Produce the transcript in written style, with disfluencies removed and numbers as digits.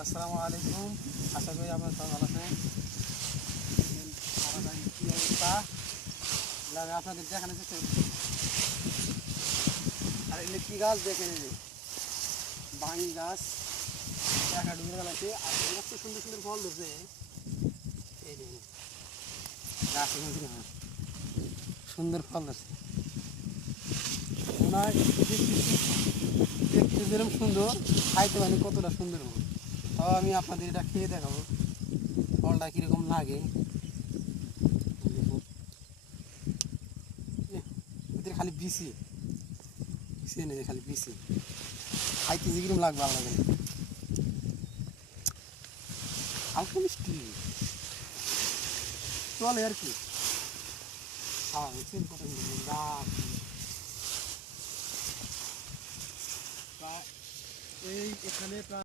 আসসালামু আলাইকুম, আশা করি আপনার সবাই ভালো আছেন। কী অবস্থা আমি আপনাদের দেখানো চেষ্টা করছি। আর এগুলো কী গাছ দেখেন, বাঙি গাছ দেখা ডুবে গেছে। আর এত সুন্দর সুন্দর ফল ধরছে, এই দেখুন গাছ সুন্দর ফল ধরছে। ওনার দেখতে যেরকম সুন্দর, খাইতে পারি কতটা সুন্দর হবে। তাও আমি আপনাদের এটা খেয়ে দেখাবো ফলটা কীরকম লাগে। ওদের খালি বিসি বিসি নেই, খালি বিসি খাইতে যে কিরকম লাগবে ভালো লাগে, হালকা মিষ্টি চলে আর কি। হ্যাঁ বুঝছেন কত সুন্দর গাছ। প্রায় এখানে প্রায়